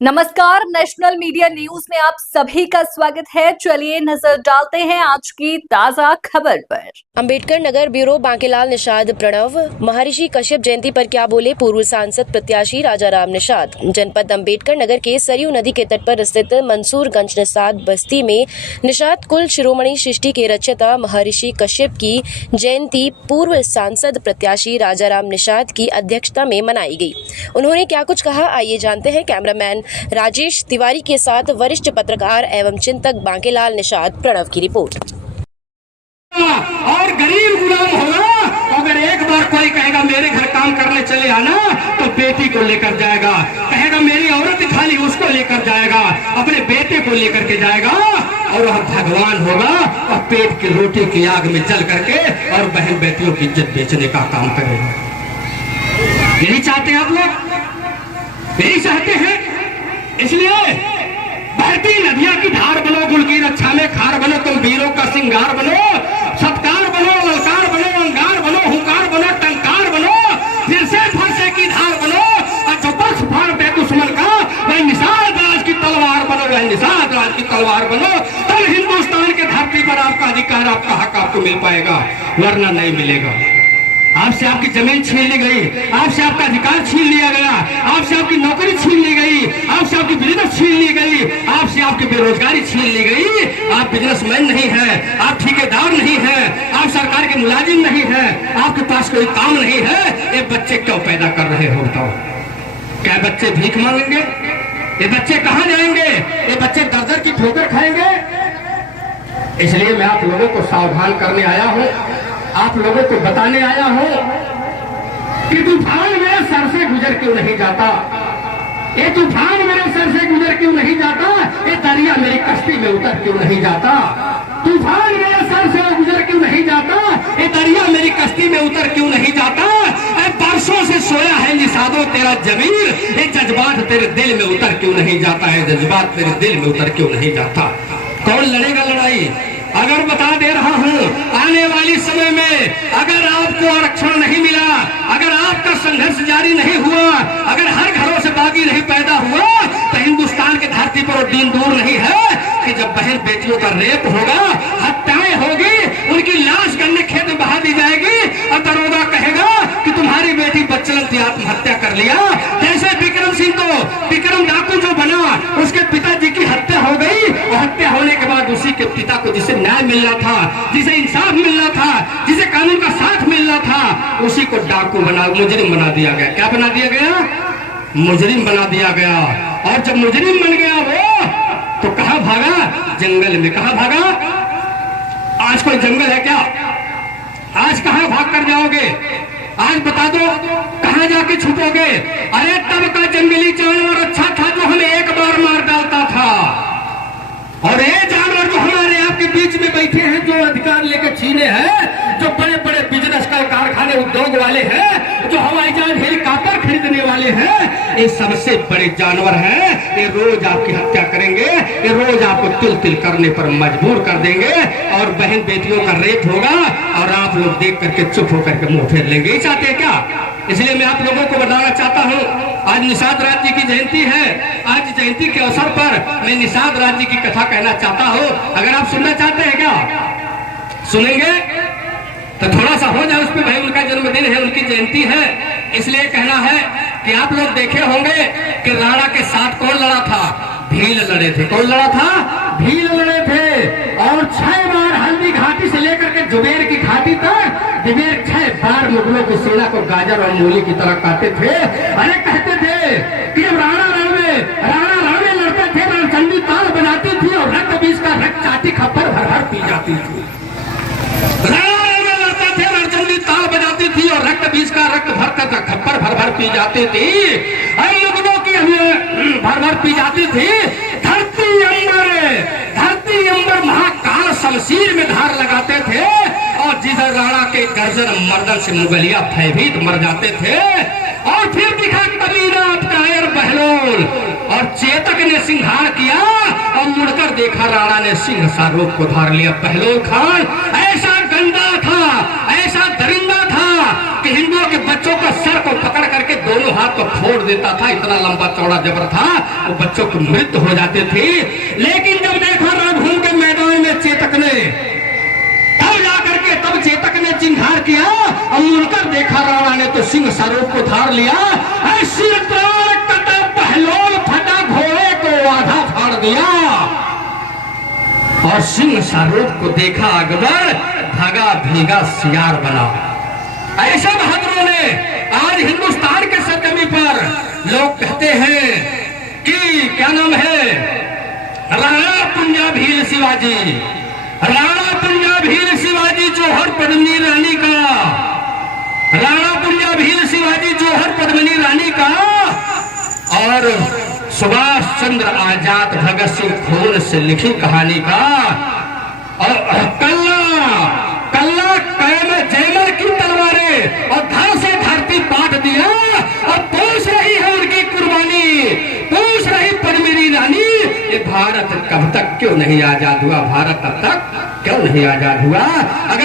नमस्कार, national media news में आप सभी का स्वागत है। चलिए नजर डालते हैं आज की ताजा खबर पर। अंबेडकर नगर ब्यूरो बांकेलाल निषाद प्रणव। महर्षि कश्यप जयंती पर क्या बोले पूर्व सांसद प्रत्याशी राजाराम निषाद। जनपद अंबेडकर नगर के सरयू नदी के तट पर स्थित मंसूरगंज निषाद बस्ती में निषाद कुल शिरोमणि सृष्टि के रचयिता महर्षि कश्यप की जयंती पूर्व सांसद प्रत्याशी राजाराम निषाद की अध्यक्षता में मनाई गई। उन्होंने क्या कुछ कहा, आइए जानते हैं। कैमरामैन राजेश तिवारी के साथ वरिष्ठ पत्रकार एवं चिंतक बांकेलाल निषाद प्रणव की रिपोर्ट। और गरीब गुलाम होगा। अगर एक बार कोई कहेगा मेरे घर काम करने चले आना, तो बेटी को लेकर जाएगा। कहेगा मेरी औरत खाली, उसको लेकर जाएगा, अपने बेटे को लेकर के जाएगा। और वह भगवान होगा और पेट की रोटी की आग में जल करके और बहन बेटियों की इज्जत बेचने का काम करेगा। यही चाहते हैं आप लोग, यही चाहते हैं। इसलिए बहती नदियां की धार बनो, गुल की रक्षा में खार बनो, तुम वीरों का सिंगार बनो, सत्कार बनो, ललकार बनो, अंगार बनो, हुंकार बनो, टंकार बनो, फिर से फरसे की धार बनो। और जो पक्ष फाड़ दे दुश्मन का, वह निषाद राज की तलवार बनो, वह निषाद राज की तलवार बनो। तब हिंदुस्तान के धरती पर आपका अधिकार, आपका हक आपको मिल पाएगा, वरना नहीं मिलेगा। आपसे आपकी जमीन छीन ली गई, आपसे आपका अधिकार छीन लिया गया, आपसे आपकी नौकरी छीन ली गई, आपसे आपकी बिजनेस छीन ली गई, आपसे आपकी बेरोजगारी छीन ली गई। आप बिजनेसमैन नहीं है, आप ठेकेदार नहीं है, आप सरकार के मुलाजिम नहीं है, आपके पास कोई काम नहीं है। ये बच्चे क्यों पैदा कर रहे हो बताओ? क्या बच्चे भीख मांगेंगे? ये बच्चे कहाँ जाएंगे? ये बच्चे दर की ठोकर खाएंगे। इसलिए मैं आप लोगों को सावधान करने आया हूँ, आप लोगों को बताने आया हूं कि तूफान मेरे सर से गुजर क्यों नहीं जाता। ये तूफान मेरे सर से गुजर क्यों नहीं जाता। ये दरिया मेरी कश्ती में उतर क्यों नहीं जाता। तूफान मेरे सर से गुजर क्यों नहीं जाता। ये दरिया मेरी कश्ती में उतर क्यों नहीं जाता। बरसों से सोया है निषादो तेरा जमीर, ये जज्बात तेरे दिल में उतर क्यों नहीं जाता है। जज्बात तेरे दिल में उतर क्यों नहीं जाता। कौन लड़ेगा लड़ाई? अगर बता दे रहा हूं, आने वाली समय में अगर आपको आरक्षण नहीं मिला, अगर आपका संघर्ष जारी नहीं हुआ, अगर हर घरों से बागी नहीं पैदा हुआ, तो हिंदुस्तान की धरती पर दिन दूर नहीं है कि जब बहन बेटियों का रेप होगा, हत्याएं होगी, उनकी लाश गन्ने खेत में बहा दी जाएगी और दरोगा कहेगा कि तुम्हारी बेटी बच्चलन थी, आत्महत्या कर लिया। जैसे विक्रम सिंह को, विक्रम डाकू जो बना, उसके पिताजी की हत्या हो गई। और हत्या होने के बाद उसी के पिता को जिसे न्याय मिलना था, जिसे इंसाफ मिलना था, जिसे कानून का साथ मिलना था, उसी को डाकू बना, मुजरिम बना दिया गया। क्या बना दिया गया? मुजरिम बना दिया गया। और जब मुजरिम बन गया वो, तो कहां भागा? जंगल में। कहां भागा? आज कोई जंगल है क्या? आज कहां भाग कर जाओगे? आज बता दो कहां जाके छुपोगे? अरे तब का जंगली जानवर अच्छा था जो हमें एक बार मार डालता था। और ये जानवर जो हमारे आपके बीच में बैठे हैं, जो अधिकार लेकर छीने हैं, जो बड़े बड़े बिजनेस का कारखाने उद्योग वाले हैं, जो हवाई जहाज हेलीकॉप्टर खरीदने वाले हैं, ये सबसे बड़े जानवर हैं। ये रोज आपकी हत्या करेंगे, ये रोज आपको तिल तिल करने पर मजबूर कर देंगे और बहन बेटियों का रेप होगा और आप लोग देख करके चुप होकर के मुंह फेर लेंगे। ये चाहते हैं क्या? इसलिए मैं आप लोगों को बताना चाहता हूं, आज निषाद राज जी की जयंती है। आज जयंती के अवसर पर मैं निषाद राज जी की कथा कहना चाहता हूं। अगर आप सुनना चाहते हैं क्या? सुनेंगे तो थोड़ा सा हो जाए उस पर। भाई उनका जन्मदिन है, उनकी जयंती है, इसलिए कहना है कि आप लोग देखे होंगे कि राणा के साथ कौन लड़ा था? भील लड़े थे। कौन लड़ा था? भील लड़े थे। और 6 बार हल्दी घाटी से लेकर के जुबेर की घाटी तक जुबेर 6 बार मुगलों की सेना को गाजर और मूली की तरह काटे थे। अरे कहते थे कि राणा रण में लड़ते थे, रणचंडी ताल बनाती थी और रक्त बीज का रक्त चाटी खप्पर भर भर पी जाती थी। राणा रण में लड़ते थे, रणचंडी ताल बजाती थी और रक्त बीज का रक्त भर कर खप्पर भर भर पी जाती थी। मुगलों की भर भर पी जाती थी। धरती अंबर महाकाल शमशीर में धार लगाते थे और जिधर राणा के गर्जन मर्दन से मुगलिया भयभीत मर जाते थे। और फिर दिखा कबीरा कायर बहलोल और चेतक ने सिंहार किया और मुड़कर देखा राणा ने सिंह सा रूप को धार लिया। बहलोल खान ऐसा गंदा था, ऐसा दरिंदा था कि हिंदुओं के बच्चों को सर को पकड़ करके दोनों हाथ को फोड़ देता था, इतना लंबा चौड़ा जबर था, वो बच्चों की मृत्यु हो जाती थी। लेकिन जब देखा रणभूमि के मैदान में चेतक ने, तब जाकर के तब चेतक ने चिन्हार किया और मुड़कर देखा राणा ने तो सिंह स्वरूप को धार लिया। सिर तोड़ कटा पहलोल फटा, घोड़े को आधा फाड़ दिया और सिंह स्वरूप को देखा अकबर, भागा भीगा सियार बना। ऐसे बहादुरों ने आज हिंदुस्तान के सरजमी पर लोग कहते हैं कि क्या नाम है, राणा पंजाबीर शिवाजी, राणा पंजाबीर शिवाजी जौहर पद्मिनी रानी का, राणा पंजाबीर शिवाजी जौहर पद्मिनी रानी का और सुभाष चंद्र आजाद भगत सिंह खून से लिखी कहानी का। और कल्ला कल्ला कैम जैमल की तलवारें और धड़ से धरती पाट दिया और पूछ रही है उनकी कुर्बानी, पूछ रही पद्मिनी रानी, ये भारत कब तक क्यों नहीं आजाद हुआ, भारत अब तक क्यों नहीं आजाद हुआ। अगर